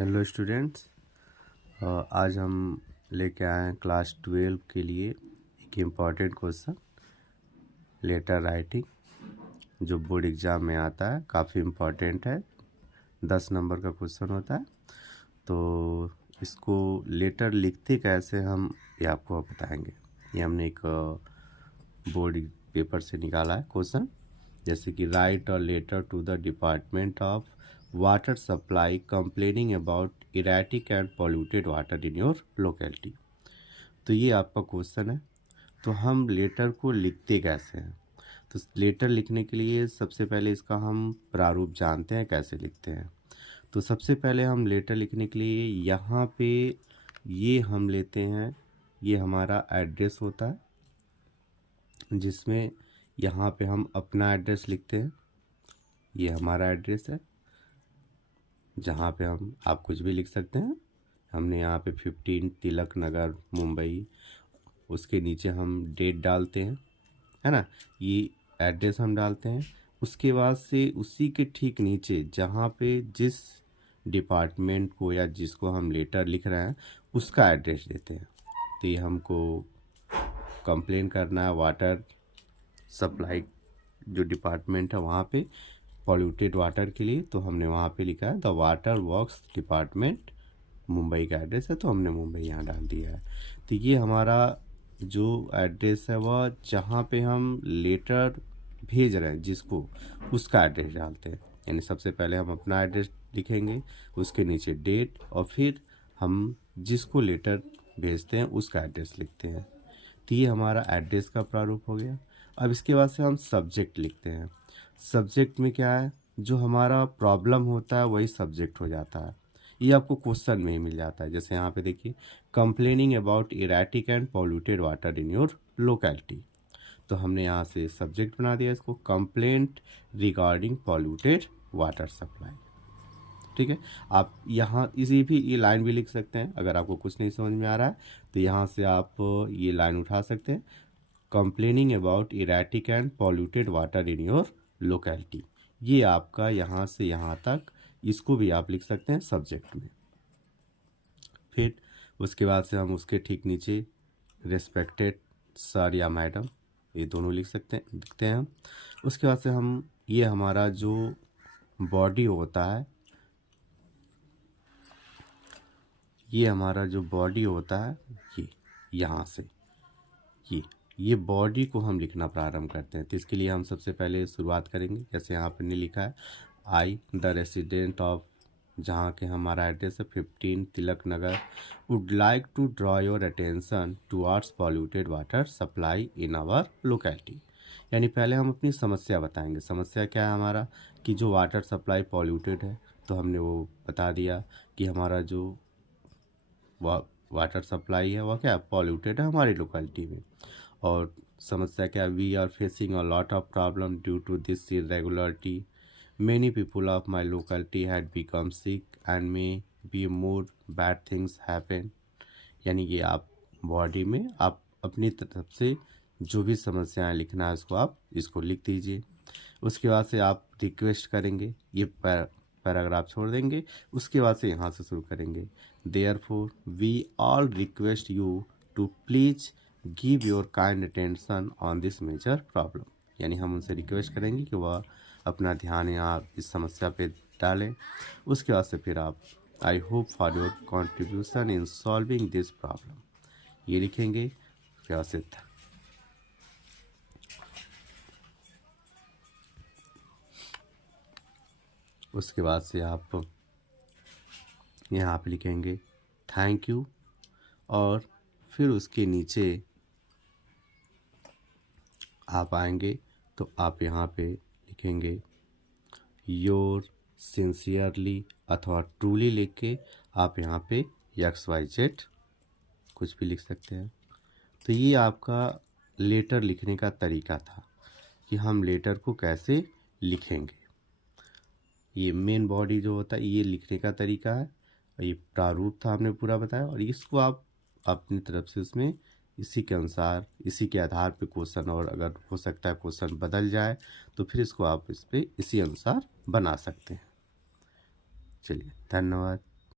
Hello students, आज हम लेके आए हैं क्लास 12 के लिए एक इम्पॉर्टेंट क्वेश्चन लेटर राइटिंग जो बोर्ड एग्ज़ाम में आता है। काफ़ी इम्पॉर्टेंट है, 10 नंबर का क्वेश्चन होता है। तो इसको लेटर लिखते कैसे हम ये आपको बताएंगे। ये हमने एक बोर्ड पेपर से निकाला है क्वेश्चन, जैसे कि write a letter to the department of water supply complaining about erratic and polluted water in your locality. तो ये आपका क्वेश्चन है। तो हम लेटर को लिखते कैसे हैं। तो लेटर लिखने के लिए सबसे पहले इसका हम प्रारूप जानते हैं कैसे लिखते हैं। तो सबसे पहले हम लेटर लिखने के लिए यहाँ पे ये हम लेते हैं, ये हमारा एड्रेस होता है, जिसमें यहाँ पे हम अपना एड्रेस लिखते हैं। ये हमारा एड्रेस है जहाँ पे आप कुछ भी लिख सकते हैं। हमने यहाँ पे 15 तिलक नगर मुंबई, उसके नीचे हम डेट डालते हैं, है ना। ये एड्रेस हम डालते हैं। उसके बाद से उसी के ठीक नीचे जहाँ पे जिस डिपार्टमेंट को या जिसको हम लेटर लिख रहे हैं उसका एड्रेस देते हैं। तो ये हमको कंप्लेन करना है वाटर सप्लाई जो डिपार्टमेंट है वहाँ पे पॉल्यूटेड वाटर के लिए। तो हमने वहाँ पे लिखा है the water works department, Mumbai का एड्रेस है तो हमने मुंबई यहाँ डाल दिया है। तो ये हमारा जो एड्रेस है वह जहाँ पे हम लेटर भेज रहे हैं जिसको, उसका एड्रेस डालते हैं। यानी सबसे पहले हम अपना एड्रेस लिखेंगे, उसके नीचे डेट, और फिर हम जिसको लेटर भेजते हैं उसका एड्रेस लिखते हैं। तो ये हमारा एड्रेस का प्रारूप हो गया। अब इसके बाद से हम सब्जेक्ट लिखते हैं। सब्जेक्ट में क्या है, जो हमारा प्रॉब्लम होता है वही सब्जेक्ट हो जाता है। ये आपको क्वेश्चन में ही मिल जाता है। जैसे यहाँ पे देखिए, complaining about erratic and polluted water in your locality. तो हमने यहाँ से सब्जेक्ट बना दिया इसको, complaint regarding polluted water supply. ठीक है, आप यहाँ इसी भी ये लाइन भी लिख सकते हैं। अगर आपको कुछ नहीं समझ में आ रहा है तो यहाँ से आप ये लाइन उठा सकते हैं, complaining about erratic and polluted water in your locality. ये आपका यहाँ से यहाँ तक, इसको भी आप लिख सकते हैं सब्जेक्ट में। फिर उसके बाद से हम उसके ठीक नीचे रेस्पेक्टेड सर या मैडम, ये दोनों लिखते हैं हम। उसके बाद से हम ये हमारा जो बॉडी होता है, ये हमारा जो बॉडी होता है, ये यहाँ से ये बॉडी को हम लिखना प्रारंभ करते हैं। तो इसके लिए हम सबसे पहले शुरुआत करेंगे। जैसे यहाँ पर लिखा है, आई द रेसिडेंट ऑफ, जहाँ के हमारा एड्रेस है 15 Tilak Nagar, would like to draw your attention towards polluted water supply in our locality. यानी पहले हम अपनी समस्या बताएंगे। समस्या क्या है हमारा, कि जो वाटर सप्लाई पॉल्यूटेड है। तो हमने वो बता दिया कि हमारा जो वाटर सप्लाई है वह क्या पॉल्यूटेड है हमारी लोकेलिटी में। और समस्या क्या, we are facing a lot of problem due to this irregularity. Many people of my locality had become sick and may be more bad things happen। यानी कि आप बॉडी में आप अपनी तरफ से जो भी समस्याएं लिखना है उसको आप इसको लिख दीजिए। उसके बाद से आप रिक्वेस्ट करेंगे, ये पैराग्राफ छोड़ देंगे। उसके बाद से यहाँ से शुरू करेंगे, Therefore we all request you to please give your kind attention on this major problem। यानी हम उनसे रिक्वेस्ट करेंगे कि वह अपना ध्यान यहाँ इस समस्या पे डालें। उसके बाद से फिर आप I hope for your contribution in solving this problem, ये लिखेंगे। उसके बाद से आप यहाँ पे लिखेंगे थैंक यू, और फिर उसके नीचे आप आएंगे तो आप यहाँ पे लिखेंगे योर सिंसियरली अथवा ट्रूली लिख के आप यहाँ पे XYZ कुछ भी लिख सकते हैं। तो ये आपका लेटर लिखने का तरीका था कि हम लेटर को कैसे लिखेंगे। ये मेन बॉडी जो होता है ये लिखने का तरीका है, ये प्रारूप था हमने पूरा बताया। और इसको आप अपनी तरफ से उसमें इसी के अनुसार, इसी के आधार पे क्वेश्चन, और अगर हो सकता है क्वेश्चन बदल जाए तो फिर इसको आप इस पे इसी अनुसार बना सकते हैं। चलिए, धन्यवाद।